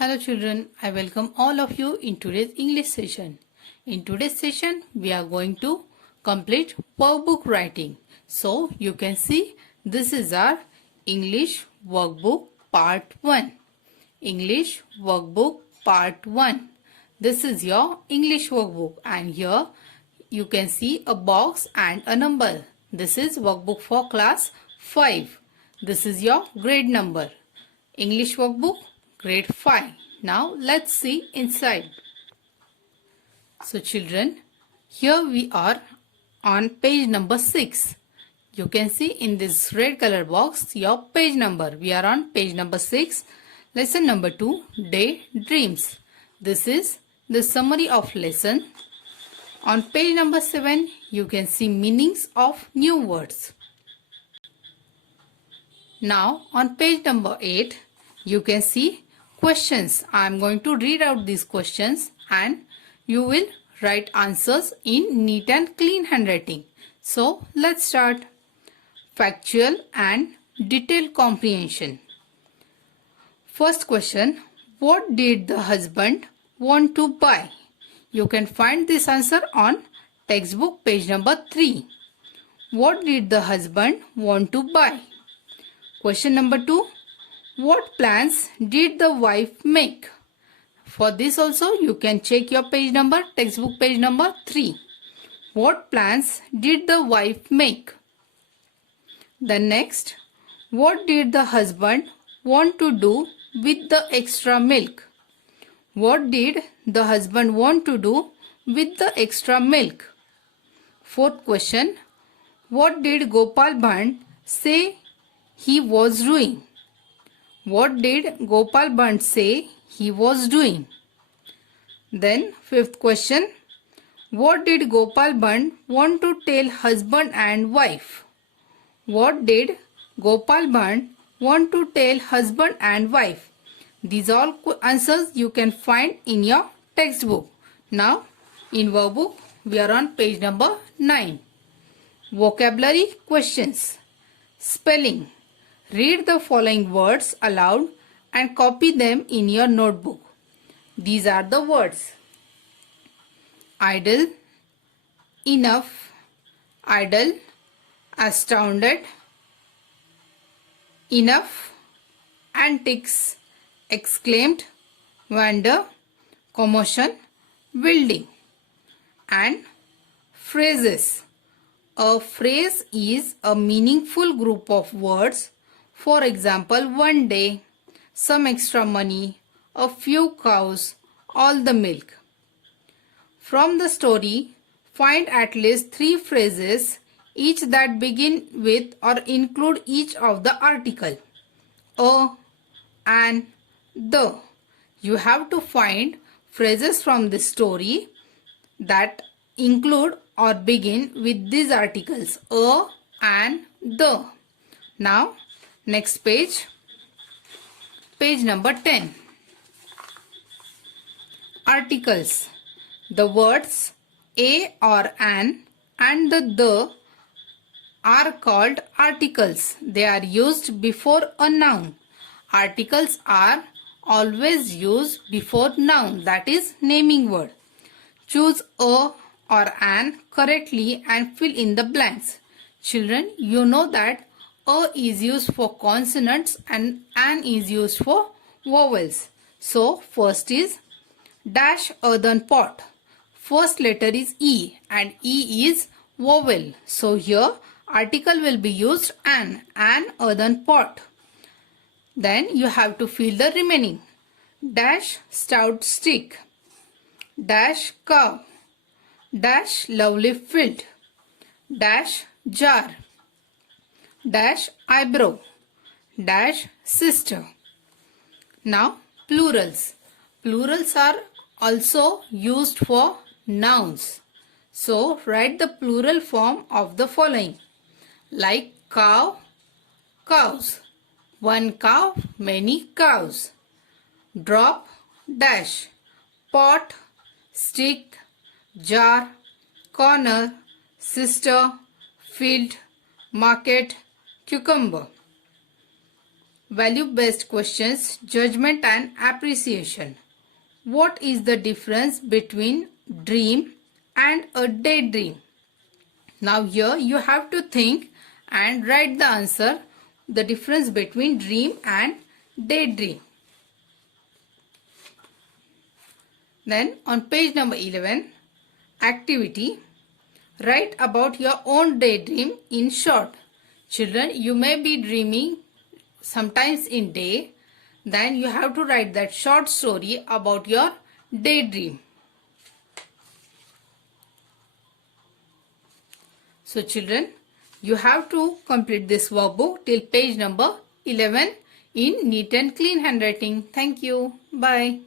Hello children, I welcome all of you in today's English session. In today's session, we are going to complete workbook writing. So you can see this is our English workbook part 1. English workbook part 1. This is your English workbook and here you can see a box and a number. This is workbook for class 5. This is your grade number. English workbook grade 5. Now let's see inside. So children, here we are on page number 6. You can see in this red color box your page number. We are on page number 6. Lesson number 2, Day Dreams. This is the summary of lesson. On page number 7, you can see meanings of new words. Now on page number 8, you can see questions. I am going to read out these questions and you will write answers in neat and clean handwriting. So let's start. Factual and detailed comprehension. First question, what did the husband want to buy? You can find this answer on textbook page number 3. What did the husband want to buy? Question number 2, what plans did the wife make? For this also you can check your page number, textbook page number 3. What plans did the wife make? Then next, what did the husband want to do with the extra milk? What did the husband want to do with the extra milk? Fourth question, what did Gopal Bhand say he was doing? What did Gopal Bhand say he was doing? Then fifth question, what did Gopal Bhand want to tell husband and wife? What did Gopal Bhand want to tell husband and wife? These all answers you can find in your textbook. Now in workbook we are on page number 9. Vocabulary questions. Spelling. Read the following words aloud and copy them in your notebook. These are the words. Idle, enough, idle, astounded, enough, antics, exclaimed, wonder, commotion, building. And phrases. A phrase is a meaningful group of words. For example, one day, some extra money, a few cows, all the milk. From the story, find at least 3 phrases, each that begin with or include each of the article. A, an, the. You have to find phrases from this story that include or begin with these articles. A, an, the. Now, next page. Page number 10. Articles. The words a or an and the are called articles. They are used before a noun. Articles are always used before noun, that is naming word. Choose a or an correctly and fill in the blanks. Children, you know that a is used for consonants and an is used for vowels. So first is dash earthen pot. First letter is E and E is vowel. So here article will be used an earthen pot. Then you have to fill the remaining. Dash stout stick. Dash cow. Dash lovely field. Dash jar. Dash eyebrow. Dash sister. Now plurals. Plurals are also used for nouns. So write the plural form of the following. Like cow, cows. One cow, many cows. Drop, dash. Pot, stick, jar, corner, sister, field, market, cucumber. value-based questions, judgment and appreciation. What is the difference between dream and a daydream? Now here you have to think and write the answer, the difference between dream and daydream. Then on page number 11, activity, write about your own daydream in short. Children, you may be dreaming sometimes in day, then you have to write that short story about your daydream. So children, you have to complete this workbook till page number 11 in neat and clean handwriting. Thank you. Bye.